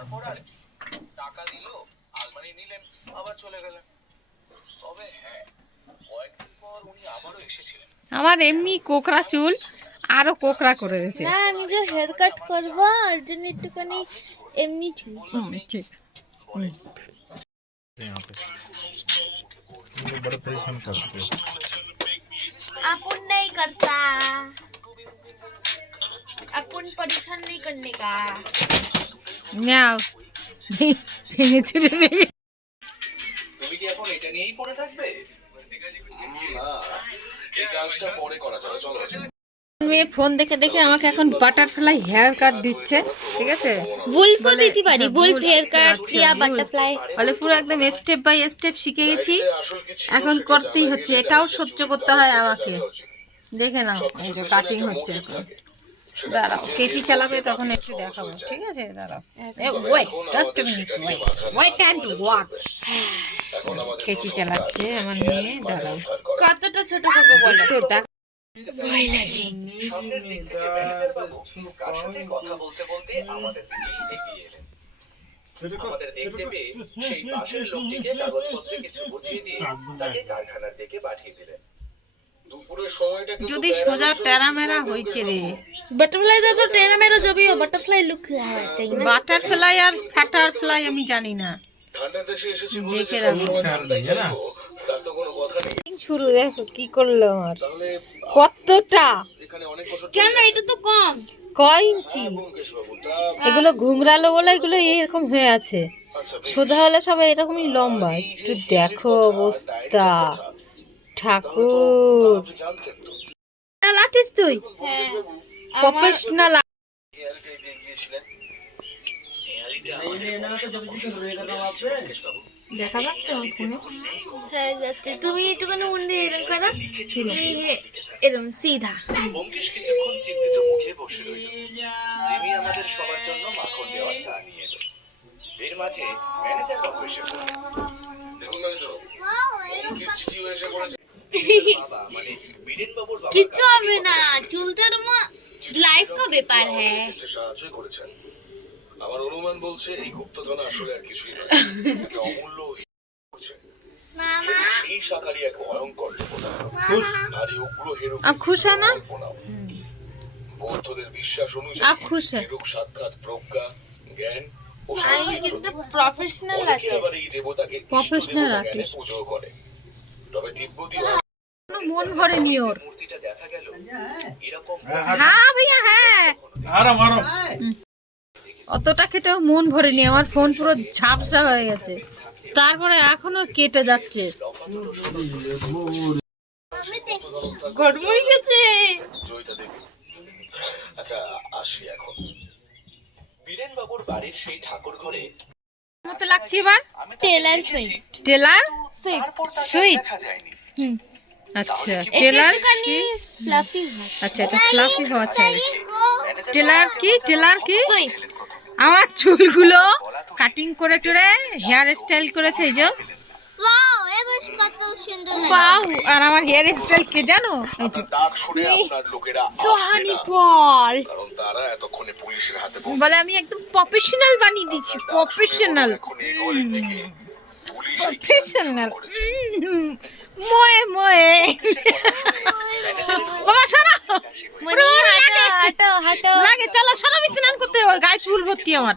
তারপর আর টাকা দিল আলমারি নিলেন আবার চলে গেলেন তবে হ্যাঁ কয়েকদিন পর উনি আবারও এসেছিলেন আমার এমনি কোকড়া চুল আরো কোকড়া করে দিয়েছে না আমি যে হেয়ার কাট করবো ওর জন্য একটুখানি এমনি চুল হুম, ঠিক यहाँ पे मुझे बड़ा परेशान करते हो अपन नहीं करता अपन परेशान नहीं करने का নাও ভেঙে তুমি কি এখন এটা নিয়েই পড়ে থাকবে? ফোন দেখে দেখে আমাকে এখন বাটারফ্লাই হেয়ার কাট দিচ্ছে ঠিক আছে? বুলফ মানে দিতে পারি বুলফ হেয়ার কাট চিয়া বাটারফ্লাই বলে পুরো একদম স্টেপ বাই স্টেপ শিখে গেছি। এখন করতেই হচ্ছে এটাও সহ্য করতে হয় আমাকে। দেখে নাও এই যে কাটিং হচ্ছে এখন। দাঁড়াও খুঁজে কেটি চালাবে তখন একটু দেখাবো যায়। ঠিক আছে? দাঁড়াও। ওয়েট জাস্ট আমাদের minute wait wait and watch এখন আমাদের কেচি প্রথম চালাচ্ছে আমার মেয়ে দাঁড়াও। কতটা ছোট করব বলো? একটু দেখ। সামনের দিক থেকে ম্যানেজার বাবু কার সাথে কথা বলতে বলতে আমাদের দিকে এগিয়ে এলেন আমাদের দেখতে পেয়ে সেই পাশের লোকটিকে কাগজপত্রে কিছু বুঝিয়ে দিয়ে তাকে কারখানার দিকে পাঠিয়ে দিলেন। যদি সোজা টেরামেরা হয়েছে রে। বাটারফ্লাই তো টেরামেরা জবিও বাটারফ্লাই লুক বাটারফ্লাই আর ফ্যাটারফ্লাই আমি জানি না। দেখে রাখো। শুরু দেখো কি করল আমার। কতটা? কেন এটা তো কম? কয় ইঞ্চি? এগুলো ঘুংরালো বলে এগুলো এরকম হয়ে আছে। সোজা হলে সবাই এরকমই লম্বা। একটু দেখো অবস্থা। ঠাকুর। লাটিস তুই? হ্যাঁ। প্রফেশনাল যাচ্ছে হ্যাঁ যাচ্ছে। তুমি একটুখানি মুন্ডে এরকম করো। এই এরকম সিধা। ব্যোমকেশ কিছুক্ষণ চিন্তিত মুখে বসে রইল। যিনি আমাদের সবার জন্য মাখন দেওয়া চা নিয়ে এলো। এর মাঝে ম্যানেজার বাবু এসে বলল দেখুন ম্যানেজার ব্যোমকেশ চিঠিও এসে পড়েছে। বাবা মানে বীরেন বাবুর বাবা কিচ্ছু হবে না। চুলতে লাইফ কা ব্যাপার হ্যাঁ। করেছেন। আমার অনুমান বলছে এই গুপ্তধন আসলে আর কিছুই নয়। একটা অমূল্য করছে। মামা। এবং সেই শাখারই এক ভয়ঙ্কর দেবতা। উগ্র হেরু আপ খুশ হ্যাঁ না বৌদ্ধদের বিশ্বাস আপ খুশ সাক্ষাৎ প্রজ্ঞা জ্ঞান। Professional artist. পুজো করে। তবে তিব্বতী মন ভরে ওর। হ্যাঁ, হ্যাঁ।, হ্যাঁ ভাইয়া হ্যাঁ।, হ্যাঁ অতটা খেটেও মন ভরে নি আমার ফোন পুরো ঝাপসা হয়ে গেছে। তারপরে এখনও কেটে যাচ্ছে। লাগছে এবার? Taylor sweet Taylor sweet sweet আচ্ছা টেলার কি? ফ্লাফি আচ্ছা এটা ফ্লাফি হওয়া চাই টেলার কি? টেলার কি। আমার চুলগুলো কাটিং করে টরে হেয়ার স্টাইল করেছে এই যে। ওয়াও এবার কত সুন্দর বাউ আর আমার হেয়ার স্টাইল কে জানো? সোহানি। পল। বলে আমি একদম প্রফেশনাল বানিয়ে দিচ্ছি প্রফেশনাল প্রফেশনাল। ময়ে ময়ে বাবা সরো। লাগে চলো সরো আমি স্নান করতে গায় গায়ে চুল ভর্তি আমার।